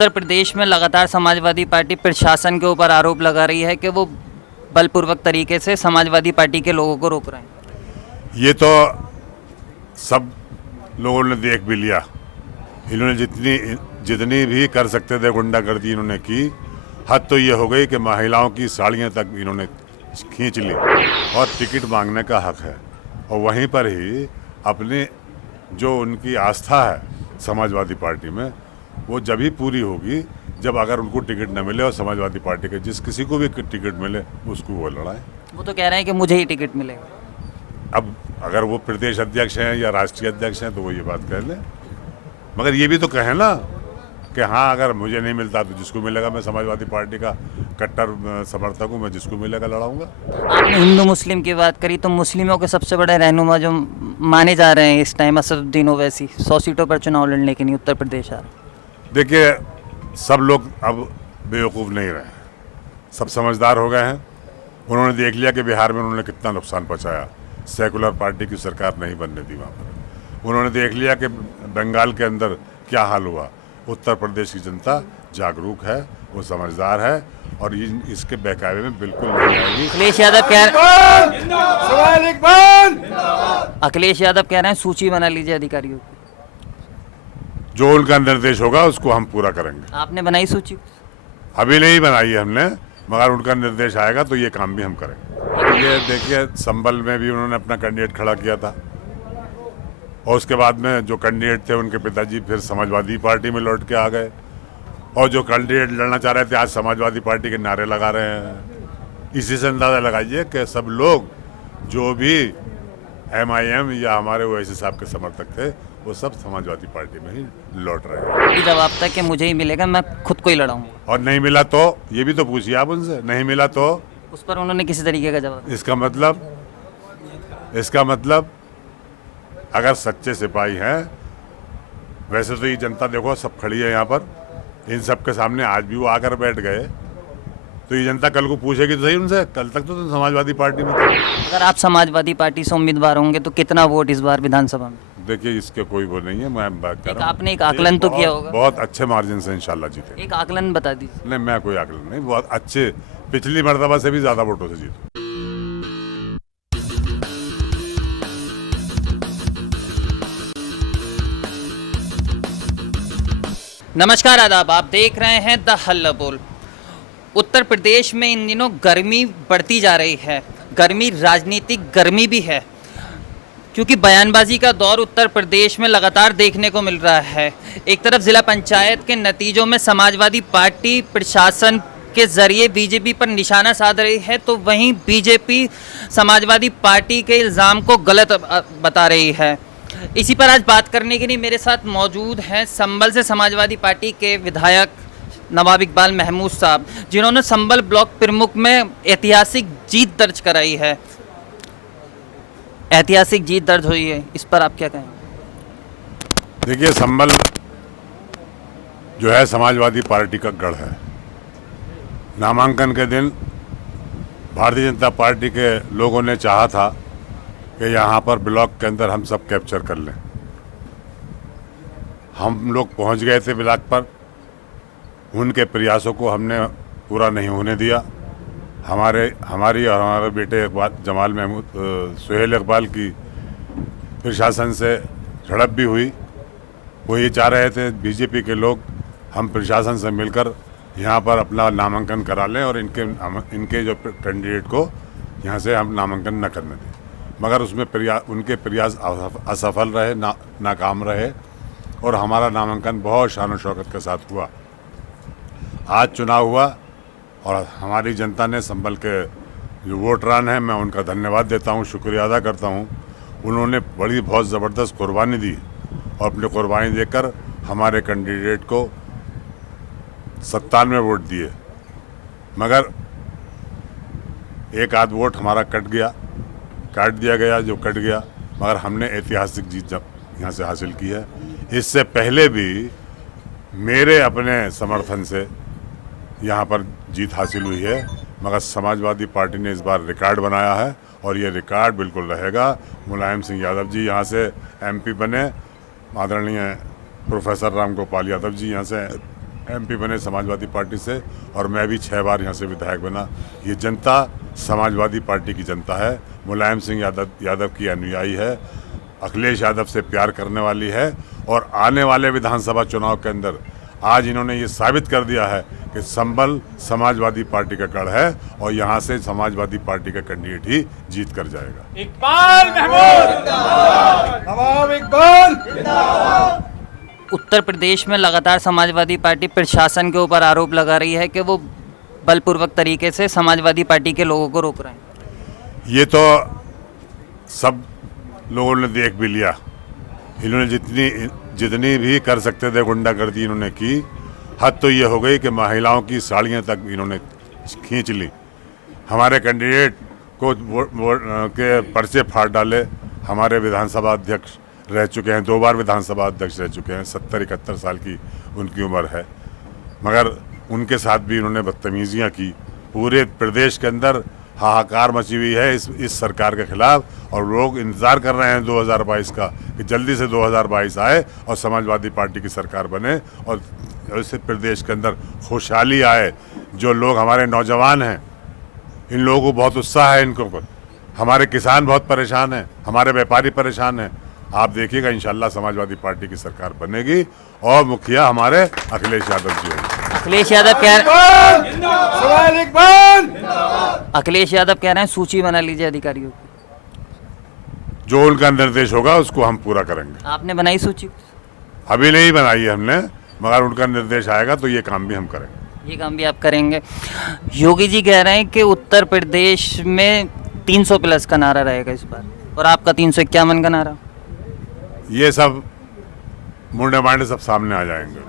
उत्तर प्रदेश में लगातार समाजवादी पार्टी प्रशासन के ऊपर आरोप लगा रही है कि वो बलपूर्वक तरीके से समाजवादी पार्टी के लोगों को रोक रहे हैं। ये तो सब लोगों ने देख भी लिया। इन्होंने जितनी जितनी भी कर सकते थे गुंडागर्दी इन्होंने की। हद तो ये हो गई कि महिलाओं की साड़ियाँ तक इन्होंने खींच ली और टिकट मांगने का हक है। और वहीं पर ही अपने जो उनकी आस्था है समाजवादी पार्टी में, वो जब ही पूरी होगी जब अगर उनको टिकट न मिले और समाजवादी पार्टी के जिस किसी को भी टिकट मिले उसको वो लड़ाएं। वो तो कह रहे हैं कि मुझे ही टिकट मिलेगा। अब अगर वो प्रदेश अध्यक्ष हैं या राष्ट्रीय अध्यक्ष हैं तो वो ये बात कह लें, मगर ये भी तो कहें ना कि हाँ अगर मुझे नहीं मिलता तो जिसको मिलेगा। मैं समाजवादी पार्टी का कट्टर समर्थक हूँ, मैं जिसको मिलेगा लड़ाऊंगा। आपने हिंदू मुस्लिम की बात करी तो मुस्लिमों के सबसे बड़े रहनुमा जो माने जा रहे हैं इस टाइम असदुद्दीन ओवैसी 100 सीटों पर चुनाव लड़ने के लिए उत्तर प्रदेश आ रहे हैं। देखिए, सब लोग अब बेवकूफ़ नहीं रहे, सब समझदार हो गए हैं। उन्होंने देख लिया कि बिहार में उन्होंने कितना नुकसान पहुंचाया, सेकुलर पार्टी की सरकार नहीं बनने दी वहाँ पर। उन्होंने देख लिया कि बंगाल के अंदर क्या हाल हुआ। उत्तर प्रदेश की जनता जागरूक है, वो समझदार है और इसके बहकावे में बिल्कुल नहीं आएगी। अखिलेश यादव कह रहे हैं सूची बना लीजिए अधिकारियों की। जो उनका निर्देश होगा उसको हम पूरा करेंगे। आपने बनाई सूची? अभी नहीं बनाई है हमने, मगर उनका निर्देश आएगा तो ये काम भी हम करेंगे। ये देखिए, संभल में भी उन्होंने अपना कैंडिडेट खड़ा किया था और उसके बाद में जो कैंडिडेट थे उनके पिताजी फिर समाजवादी पार्टी में लौट के आ गए और जो कैंडिडेट लड़ना चाह रहे थे आज समाजवादी पार्टी के नारे लगा रहे हैं। इसी से अंदाज़ा लगाइए कि सब लोग जो भी MIM या हमारे ओवैसी साहब के समर्थक थे वो सब समाजवादी पार्टी में ही लौट रहे हैं। जवाब था कि मुझे ही मिलेगा, मैं खुद को ही लड़ाऊंगा। और नहीं मिला तो ये भी तो पूछिए आप उनसे, नहीं मिला तो उस पर उन्होंने किसी तरीके का जवाब। इसका मतलब अगर सच्चे सिपाही हैं, वैसे तो ये जनता देखो सब खड़ी है यहाँ पर, इन सब के सामने आज भी वो आकर बैठ गए, तो ये जनता कल को पूछेगी तो सही उनसे, कल तक तो तुम समाजवादी पार्टी में थे। अगर आप समाजवादी पार्टी से उम्मीदवार होंगे तो कितना वोट इस बार विधानसभा में? देखिए, इसके कोई वो नहीं है, मैं बात कर रहा हूँ। आपने एक आकलन तो किया होगा। बहुत अच्छे मार्जिन से इंशाल्लाह जीते। एक आकलन बता दीजिए। नहीं, मैं कोई आकलन नहीं, बहुत अच्छे, पिछली मर्तबा से भी ज्यादा वोटों से जीते। नमस्कार, आदाब। आप देख रहे हैं द हल्ला बोल। उत्तर प्रदेश में इन दिनों गर्मी बढ़ती जा रही है। गर्मी राजनीतिक गर्मी भी है, क्योंकि बयानबाजी का दौर उत्तर प्रदेश में लगातार देखने को मिल रहा है। एक तरफ जिला पंचायत के नतीजों में समाजवादी पार्टी प्रशासन के जरिए बीजेपी पर निशाना साध रही है, तो वहीं बीजेपी समाजवादी पार्टी के इल्ज़ाम को गलत बता रही है। इसी पर आज बात करने के लिए मेरे साथ मौजूद हैं संभल से समाजवादी पार्टी के विधायक नवाब इकबाल महमूद साहब, जिन्होंने संभल ब्लॉक प्रमुख में ऐतिहासिक जीत दर्ज कराई है। ऐतिहासिक जीत दर्ज हुई है, इस पर आप क्या कहेंगे? देखिए, संभल जो है समाजवादी पार्टी का गढ़ है। नामांकन के दिन भारतीय जनता पार्टी के लोगों ने चाहा था कि यहाँ पर ब्लॉक के अंदर हम सब कैप्चर कर लें। हम लोग पहुँच गए थे ब्लॉक पर, उनके प्रयासों को हमने पूरा नहीं होने दिया। हमारी और हमारे बेटे जमाल महमूद सुहेल इकबाल की प्रशासन से झड़प भी हुई। वो ये चाह रहे थे बीजेपी के लोग हम प्रशासन से मिलकर यहाँ पर अपना नामांकन करा लें और इनके जो कैंडिडेट को यहाँ से हम नामांकन न करने दें, मगर उसमें उनके प्रयास असफल रहे, नाकाम रहे और हमारा नामांकन बहुत शान और शौकत के साथ हुआ। आज चुनाव हुआ और हमारी जनता ने संभल के जो वोटरान हैं, मैं उनका धन्यवाद देता हूं, शुक्रिया अदा करता हूं। उन्होंने बहुत ज़बरदस्त कुर्बानी दी और अपनी कुर्बानी देकर हमारे कैंडिडेट को 97 वोट दिए, मगर एक आध वोट हमारा काट दिया गया, जो कट गया, मगर हमने ऐतिहासिक जीत यहाँ से हासिल की है। इससे पहले भी मेरे अपने समर्थन से यहाँ पर जीत हासिल हुई है, मगर समाजवादी पार्टी ने इस बार रिकॉर्ड बनाया है और ये रिकॉर्ड बिल्कुल रहेगा। मुलायम सिंह यादव जी यहाँ से MP बने, आदरणीय प्रोफेसर राम गोपाल यादव जी यहाँ से एमपी बने समाजवादी पार्टी से, और मैं भी 6 बार यहाँ से विधायक बना। ये जनता समाजवादी पार्टी की जनता है, मुलायम सिंह यादव की अनुयायी है, अखिलेश यादव से प्यार करने वाली है। और आने वाले विधानसभा चुनाव के अंदर आज इन्होंने ये साबित कर दिया है कि संबल समाजवादी पार्टी का गढ़ है, और यहाँ से समाजवादी पार्टी का कैंडिडेट ही जीत कर जाएगा। इकबाल महमूद नवाब इकबाल। उत्तर प्रदेश में लगातार समाजवादी पार्टी प्रशासन के ऊपर आरोप लगा रही है कि वो बलपूर्वक तरीके से समाजवादी पार्टी के लोगों को रोक रहे हैं। ये तो सब लोगों ने देख भी लिया। इन्होंने जितनी भी कर सकते थे गुंडागर्दी इन्होंने की। हद तो ये हो गई कि महिलाओं की साड़ियाँ तक इन्होंने खींच ली। हमारे कैंडिडेट को के पर्चे फाड़ डाले। हमारे विधानसभा अध्यक्ष रह चुके हैं, 2 बार विधानसभा अध्यक्ष रह चुके हैं, 70-71 साल की उनकी उम्र है, मगर उनके साथ भी इन्होंने बदतमीजियाँ की। पूरे प्रदेश के अंदर हाहाकार मची हुई है इस सरकार के खिलाफ, और लोग इंतज़ार कर रहे हैं 2022 का कि जल्दी से 2022 आए और समाजवादी पार्टी की सरकार बने, और इस प्रदेश के अंदर खुशहाली आए। जो लोग हमारे नौजवान हैं, इन लोगों को बहुत उत्साह है इनके ऊपर। हमारे किसान बहुत परेशान हैं, हमारे व्यापारी परेशान हैं। आप देखिएगा इंशाल्लाह समाजवादी पार्टी की सरकार बनेगी, और मुखिया हमारे अखिलेश यादव जी होंगे। अखिलेश यादव कह रहे हैं सूची बना लीजिए अधिकारियों की। जो उनका निर्देश होगा उसको हम पूरा करेंगे। आपने बनाई सूची? अभी नहीं बनाई है हमने, मगर उनका निर्देश आएगा तो ये काम भी हम करेंगे। ये काम भी आप करेंगे। योगी जी कह रहे हैं कि उत्तर प्रदेश में 300 प्लस का नारा रहेगा इस बार, और आपका 351 का नारा। ये सब मुंडे मांडे सब सामने आ जाएंगे।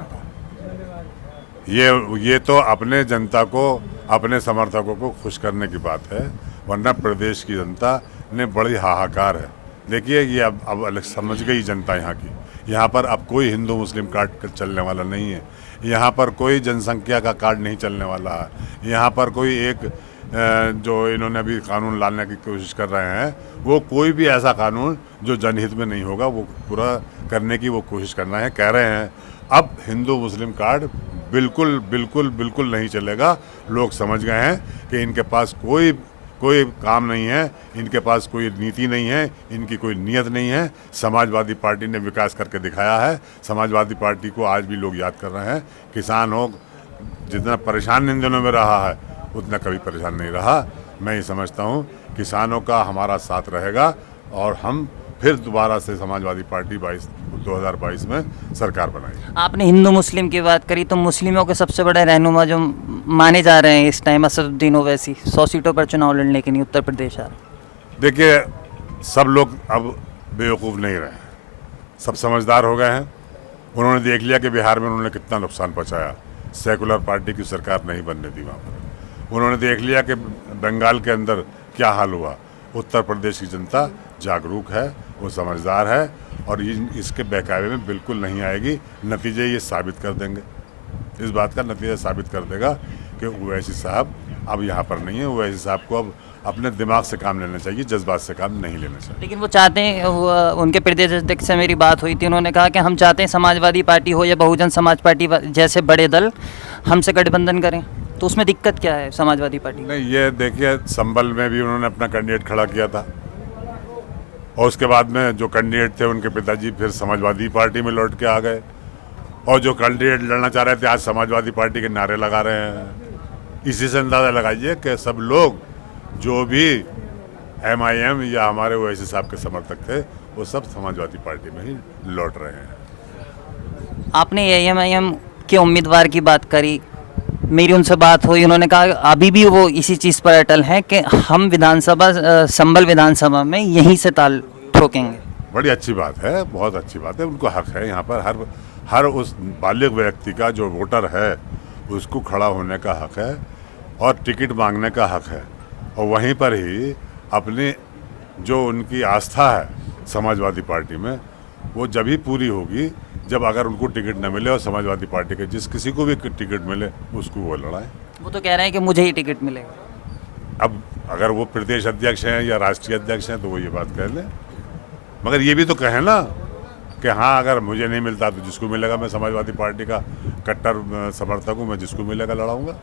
ये तो अपने जनता को, अपने समर्थकों को खुश करने की बात है, वरना प्रदेश की जनता ने बड़ी हाहाकार है। देखिए ये अब अलग समझ गई जनता यहाँ की। यहाँ पर अब कोई हिंदू मुस्लिम कार्ड चलने वाला नहीं है, यहाँ पर कोई जनसंख्या का कार्ड नहीं चलने वाला है। यहाँ पर कोई एक जो इन्होंने अभी कानून लाने की कोशिश कर रहे हैं, वो कोई भी ऐसा कानून जो जनहित में नहीं होगा वो पूरा करने की वो कोशिश करना है, कह रहे हैं। अब हिंदू मुस्लिम कार्ड बिल्कुल बिल्कुल बिल्कुल नहीं चलेगा। लोग समझ गए हैं कि इनके पास कोई काम नहीं है, इनके पास कोई नीति नहीं है, इनकी कोई नीयत नहीं है। समाजवादी पार्टी ने विकास करके दिखाया है। समाजवादी पार्टी को आज भी लोग याद कर रहे हैं। किसान हो जितना परेशान इन दिनों में रहा है उतना कभी परेशान नहीं रहा। मैं ये समझता हूँ किसानों का हमारा साथ रहेगा, और हम फिर दोबारा से समाजवादी पार्टी 2022 में सरकार बनाएगी। आपने हिंदू मुस्लिम की बात करी, तो मुस्लिमों के सबसे बड़े रहनुमा जो माने जा रहे हैं इस टाइम असदुद्दीन ओवैसी 100 सीटों पर चुनाव लड़ने के लिए उत्तर प्रदेश आ रहे। देखिए सब लोग अब बेवकूफ़ नहीं रहे, सब समझदार हो गए हैं। उन्होंने देख लिया कि बिहार में उन्होंने कितना नुकसान पहुँचाया, सेकुलर पार्टी की सरकार नहीं बनने दी वहाँ पर। उन्होंने देख लिया कि बंगाल के अंदर क्या हाल हुआ। उत्तर प्रदेश की जनता जागरूक है, वो समझदार है, और इसके बहकावे में बिल्कुल नहीं आएगी। नतीजे ये साबित कर देंगे, इस बात का नतीजा साबित कर देगा कि ओवैसी साहब अब यहाँ पर नहीं है। ओवैसी साहब को अब अपने दिमाग से काम लेना चाहिए, जज्बात से काम नहीं लेना चाहिए। लेकिन वो चाहते हैं, उनके प्रदेश अध्यक्ष से मेरी बात हुई थी, उन्होंने कहा कि हम चाहते हैं समाजवादी पार्टी हो या बहुजन समाज पार्टी जैसे बड़े दल हमसे गठबंधन करें। तो उसमें दिक्कत क्या है समाजवादी पार्टी? नहीं, ये देखिए संभल में भी उन्होंने अपना कैंडिडेट खड़ा किया था, और उसके बाद में जो कैंडिडेट थे उनके पिताजी फिर समाजवादी पार्टी में लौट के आ गए, और जो कैंडिडेट लड़ना चाह रहे थे आज समाजवादी पार्टी के नारे लगा रहे हैं। इसी से अंदाज़ा लगाइए कि सब लोग जो भी MIM या हमारे ओवैसी साहब के समर्थक थे वो सब समाजवादी पार्टी में ही लौट रहे हैं। आपने MIM के उम्मीदवार की बात करी, मेरी उनसे बात हुई, उन्होंने कहा अभी भी वो इसी चीज़ पर अटल हैं कि हम संभल विधानसभा में यहीं से ताल ठोकेंगे। बड़ी अच्छी बात है, बहुत अच्छी बात है। उनको हक है, यहाँ पर हर उस बालिग व्यक्ति का जो वोटर है उसको खड़ा होने का हक है और टिकट मांगने का हक है, और वहीं पर ही अपनी जो उनकी आस्था है समाजवादी पार्टी में वो जब ही पूरी होगी जब अगर उनको टिकट न मिले, और समाजवादी पार्टी के जिस किसी को भी टिकट मिले उसको वो लड़ाएं। वो तो कह रहे हैं कि मुझे ही टिकट मिलेगा। अब अगर वो प्रदेश अध्यक्ष हैं या राष्ट्रीय अध्यक्ष हैं तो वो ये बात कह लें, मगर ये भी तो कहें ना कि हाँ अगर मुझे नहीं मिलता तो जिसको मिलेगा, मैं समाजवादी पार्टी का कट्टर समर्थक हूँ, मैं जिसको मिलेगा लड़ाऊंगा।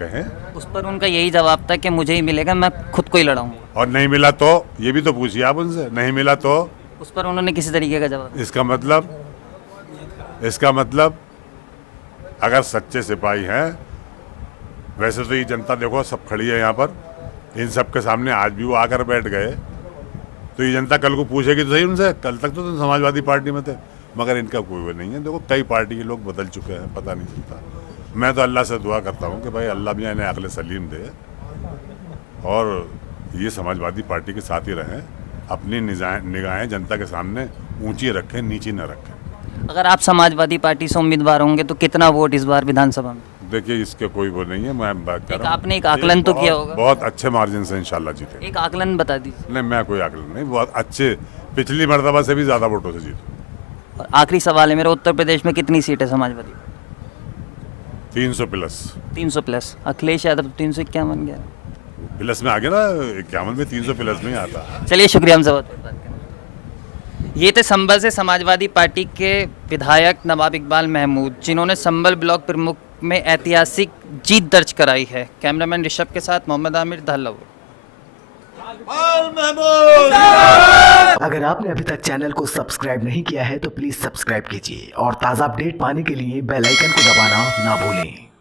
कहें उस पर उनका यही जवाब था कि मुझे ही मिलेगा, मैं खुद को ही लड़ाऊंगा। और नहीं मिला तो ये भी तो पूछिए आप उनसे, नहीं मिला तो उस पर उन्होंने किसी तरीके का जवाब। इसका मतलब अगर सच्चे सिपाही हैं, वैसे तो ये जनता देखो सब खड़ी है यहाँ पर, इन सब के सामने आज भी वो आकर बैठ गए, तो ये जनता कल को पूछेगी तो सही उनसे, कल तक तो तुम समाजवादी पार्टी में थे, मगर इनका कोई वो नहीं है। देखो कई पार्टी के लोग बदल चुके हैं, पता नहीं चलता। मैं तो अल्लाह से दुआ करता हूँ कि भाई अल्लाह भी इन्हें अक्ल सलीम दे और ये समाजवादी पार्टी के साथ ही रहें, अपनी निगाहें जनता के सामने ऊंची रखें, नीची न रखें। अगर आप समाजवादी पार्टी से उम्मीदवार होंगे तो कितना वोट इस बार विधानसभा में? देखिए इसके कोई वो नहीं है, मैं बात कर रहा हूँ। आपने एक आकलन तो किया होगा। बहुत अच्छे मार्जिन से इंशाल्लाह जीते। एक आकलन बता दीजिए। नहीं, मैं कोई आकलन नहीं, बहुत अच्छे, पिछली मर्तबा से भी ज़्यादा वोटों से जीतूँ। और आखिरी सवाल है मेरा, उत्तर प्रदेश में कितनी सीट है समाजवादी? 300 प्लस। 300 प्लस। अखिलेश यादव 351 गया। प्लस में आ गया ना, 51 में 300 प्लस में ही आता। चलिए शुक्रिया हमसे बात करने। ये थे संभल से समाजवादी पार्टी के विधायक नवाब इकबाल महमूद, जिन्होंने संभल ब्लॉक प्रमुख में ऐतिहासिक जीत दर्ज कराई है। कैमरामैन ऋषभ के साथ मोहम्मद आमिर, द हल्ला बोल। अगर आपने अभी तक चैनल को सब्सक्राइब नहीं किया है तो प्लीज सब्सक्राइब कीजिए और ताज़ा अपडेट पाने के लिए बेल आइकन को दबाना ना भूलें।